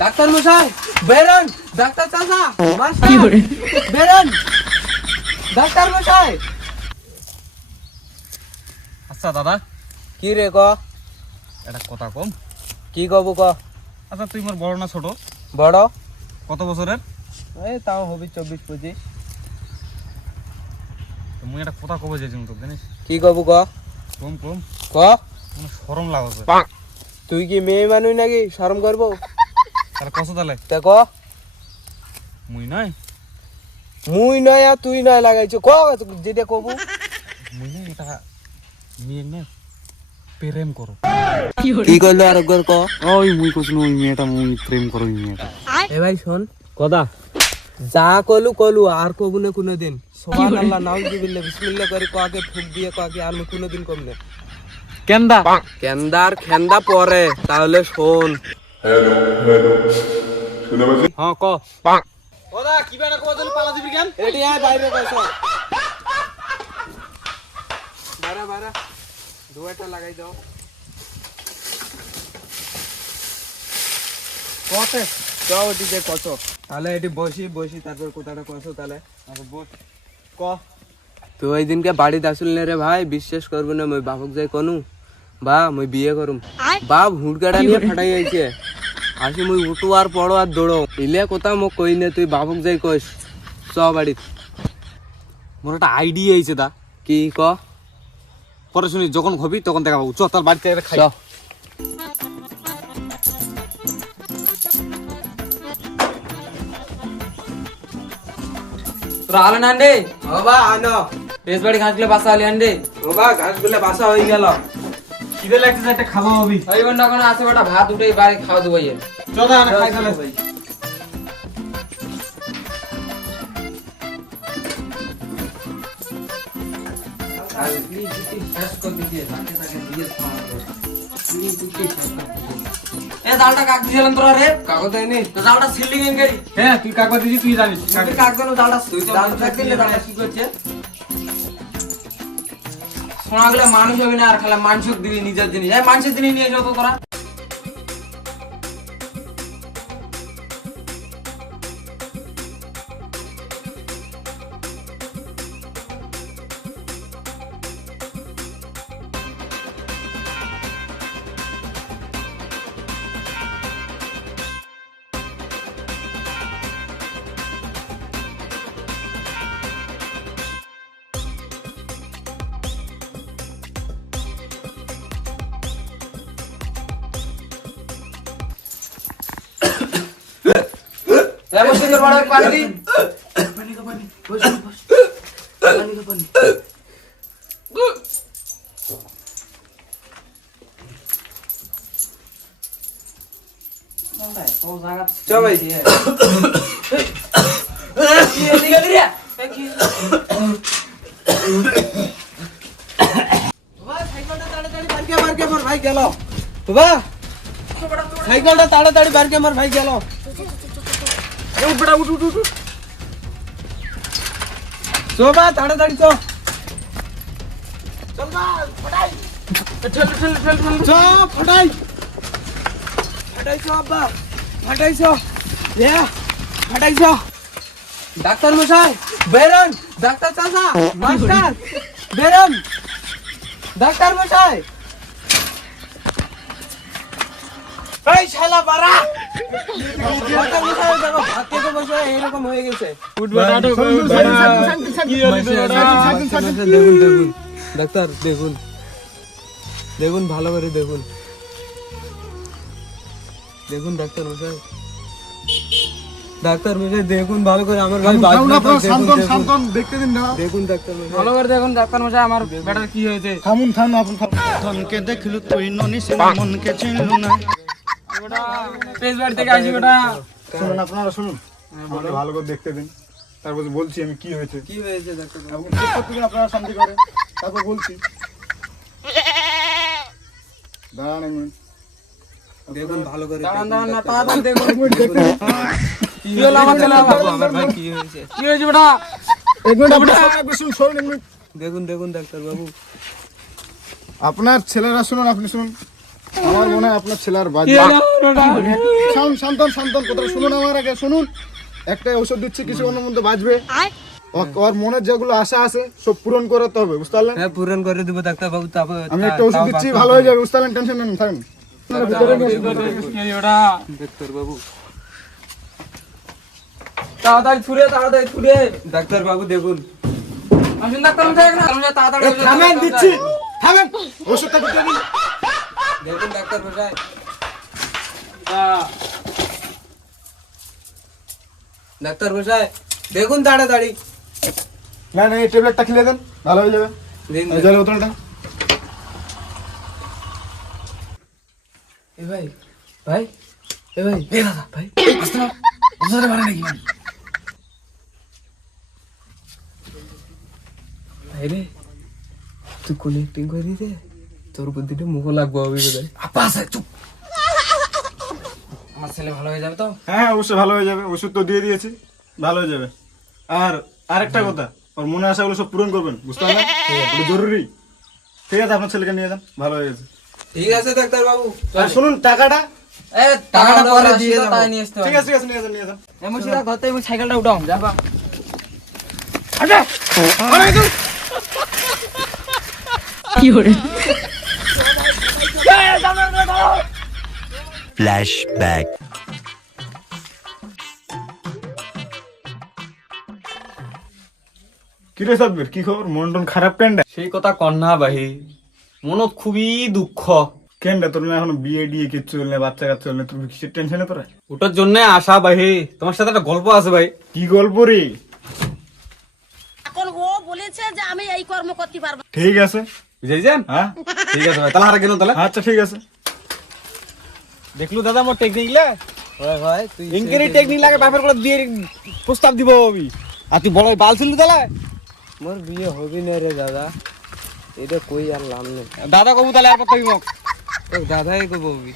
Doctor মশাই বেরোন, doctor চাচা কি করে বেরোন, ডাক্তার মশাই। আচ্ছা দাদা, কি রে ক? এটা কথা কম। কি কব ক? আচ্ছা তুই মোর বড় না ছোট? বড়। কত বছরের? এই তাও হবি 24-25। মুই একটা কথা কব যাইছিলাম তো, জানিস? কি কব ক? কম কম ক। মানে শরম লাগছে। তুই কি মেয়ে মানুষ নাকি শরম করবো? তাহলে কত তাহলে? তা ক। মুই নাই মুই নয় আর তুই নয় লাগাইছো, ক যেটা কব। মুই নাই এটা মেয়ে না প্রেম করো। কি করলো আর একবার ক। ওই মুই কইছিলাম ওই মেয়েটা মুই প্রেম করো ওই মেয়েটা। এ ভাই শোন, কথা যা কলু আর কবু না কোনোদিন। সুবহানাল্লাহ নাউজুবিল্লাহ বিসমিল্লাহ করে কাকে ফুক দিয়ে কাকে আর কোনোদিন কম না। কেন্দা কেন্দার খেন্দা পরে, তাহলে শোন। হ্যাঁ ক। ওদা কি বেনা কো দিন পালা দিবি কেন? এডি আয় বাইরে কইছ। বাইরে বাইরে দুয়াটা লাগাই দাও। কতে যাও দিকে কত। তাহলে এটি বসি তারপর কোথাটা কত তাহলে। আচ্ছা বল ক। তো ওই দিনকে বাড়িতে আসল নে রে ভাই, বিশ্বাস করবো না। মই বাপক যাই কনু বা মই বিয়ে করুম, বাপ হুড়কাটা নিয়ে ফাটাই আইছে। আসি মুই উঠু আর পড়ো আর দৌড়ো ইলে কথা মোক কই নে, তুই বাপক যাই কইস চ বাড়িত। মোর একটা আইডিয়া আইছে দা। কি ক? পরে শুনি যখন হবি তখন দেখাবো। চ তার বাড়িতে খাই। চ। তোরা আলেন আন্ডে বাবা আনো। বেশ বাড়ি ঘাসগুলো বাসা আলি আন্ডে বাবা ঘাসগুলো বাসা হয়ে গেল। খিদে লাগছে, একটা খাওয়া হবি। ওই বন্যা কোনো আছে বেটা ভাত উঠে বাড়ি খাওয়া দেবো ইয়ে। চ দা না খাই তাহলে। এ ডালটা কাক দিছিলাম তোরা রে, কাগজ দেয়নি তো ডালটা সিলিং এর গেরি হ্যাঁ তুই কাগজ দিছি, তুই জানিস। তুই কাক দেন ডালটা তুই তো ডালটা কাক দিলে দিলে ডালটা কি করছে? শোনা গেলে মানুষ হবে না আর খালা মাংসক দিবি নিজের জিনিস। এই মাংসের জিনিস নিয়ে যাও তো তোরা। লেমন সুন্দর বড় পানি দি। চ ভাই। সাইকেলটা তাড়াতাড়ি আমার ভাই গেল। বাবা সাইকেলটা তাড়াতাড়ি বার কে আমার ভাই গেল। চো বা তাড়াতাড়ি চো। চল বা ফটাই। চো ফটাই। ফাটাইছো আব্বা, ফাটাইছো। ফাটাইছো। ডাক্তার মশাই বেরোন, ডাক্তার চাচা মাস্টার বেরোন, ডাক্তার মশাই। এই শালা বাড়া, ডাক্তার মশাই দেখো ভাত খেতে বসে এরকম হয়ে গেছে। দেখুন দেখুন ডাক্তার, দেখুন দেখুন ভালো করে দেখুন। দেখুন ডাক্তার মশাই, ডাক্তার মশাই দেখুন ভালো করে আমার ভাই দেখতে দিন না। দেখুন ডাক্তার মশাই ভালো করে দেখুন ডাক্তার মশাই আমার বেটার কি হয়েছে। থামুন থামুন আপনি। ধনকে দেখলু তুই ননিস মনকে চিনলু না। বেশ বাড়ি থেকে আসি বেটা। শুনুন আপনারা শুনুন, আমাকে ভালো করে দেখতে দিন, তারপর বলছি আমি কি হয়েছে। কি হয়েছে ডাক্তার? এবং চেক করতে দিন আপনারা শান্তি করে, তারপর বলছি। দাঁড়ান এক মিনিট। দেখুন ভালো করে দাঁড়ান দেখুন দাঁড়ান না ডাক্তার তাড়াতাড়ি দেখুন। কি হলো আমার ছেলে আমার? আমার ভাই কি হয়েছে? কি হয়েছে বেটা? এক মিনিট আপনি শুনুন, সরুন এক মিনিট। দেখুন দেখুন ডাক্তার বাবু। আপনার ছেলেরা শুনুন, আপনি শুনুন। আমার মনে হয় আপনার ছেলের বাজে শান্তন কথাটা শুনুন, আমার আগে শুনুন। একটা ওষুধ দিচ্ছি কিছুক্ষণের মধ্যে বাঁচবে। ওর মনের যেগুলো আশা আছে সব পূরণ করতে হবে, বুঝতে পারলেন? হ্যাঁ পূরণ করে দেবো ডাক্তার বাবু। তারপর আমি একটা ওষুধ দিচ্ছি, ভালো হয়ে যাবে, বুঝতে পারলেন? টেনশন নেন, থাকেন। ডাক্তার বাবু তাড়াতাড়ি ছুড়ে ডাক্তার বাবু দেখুন। আসুন ডাক্তার মশাই, এখানে তাড়াতাড়ি থামেন, দিচ্ছি, থামেন, ওষুধটা দিতে দিন। দেখুন ডাক্তার মশাই। ডাক্তার মশাই দেখুন তাড়াতাড়ি। না এই ট্যাবলেটটা খেলে দেন, ভালো হয়ে যাবে। দিন এই জলের বোতলটা। এ ভাই ভাই এ ভাই এ দাদা ভাই আসতে না ওদের মারে নাকি ভাই রে তুই কোন অ্যাক্টিং করি রে তোর বুদ্ধিটা মুখ লাগবো আমি বোধহয় আপা আছে চুপ আমার ছেলে ভালো হয়ে যাবে তো? হ্যাঁ অবশ্যই ভালো হয়ে যাবে, ওষুধ তো দিয়ে দিয়েছি, ভালো হয়ে যাবে। আর আরেকটা কথা, ওর মনে আশাগুলো সব পূরণ করবেন, বুঝতে পারলেন? এটা জরুরি। ঠিক আছে, আপনার ছেলেকে নিয়ে যান, ভালো হয়ে গেছে। ঠিক আছে ডাক্তার বাবু। আর শুনুন, টাকাটা এ টাকাটা পরে দিয়ে যাবো, তাই নিয়ে আসতে ঠিক হবে। আছে, নিয়ে যান। এ মুশিদা ঘর থেকে সাইকেলটা উঠাও, যাবা। Flashback. কি রে সাব্বির, কি খবর? মন টন খারাপ কেনটা? সেই কথা কন্যা বাহি মনত খুবই দুঃখ। কেনটা তোর না এখনো বিয়ে ডিয়ে কিচ্ছু হল না, বাচ্চা কাচ্চা হল না, তুই কিসের টেনশনে তোরা? ওটার জন্য আশা বাহি, তোমার সাথে একটা গল্প আছে ভাই। কি গল্প রে? এখন ও বলেছে যে আমি এই কর্ম করতে পারবো। ঠিক আছে, বুঝাইছেন? হ্যাঁ ঠিক আছে ভাই, তাহলে হারা কেন তাহলে আচ্ছা ঠিক আছে। দেখলু দাদা মোর টেকনিক লে ভাই ভাই তুই ইনকেরি টেকনিক লাগে বাপের করে দিয়ে প্রস্তাব দিব আমি। আর তুই বড় বাল ছিল তাহলে মোর বিয়ে হবে না রে দাদা, এটা কই আর লাভ নেই। দাদা কবু তাহলে আর কথা মোক দাদাই কবি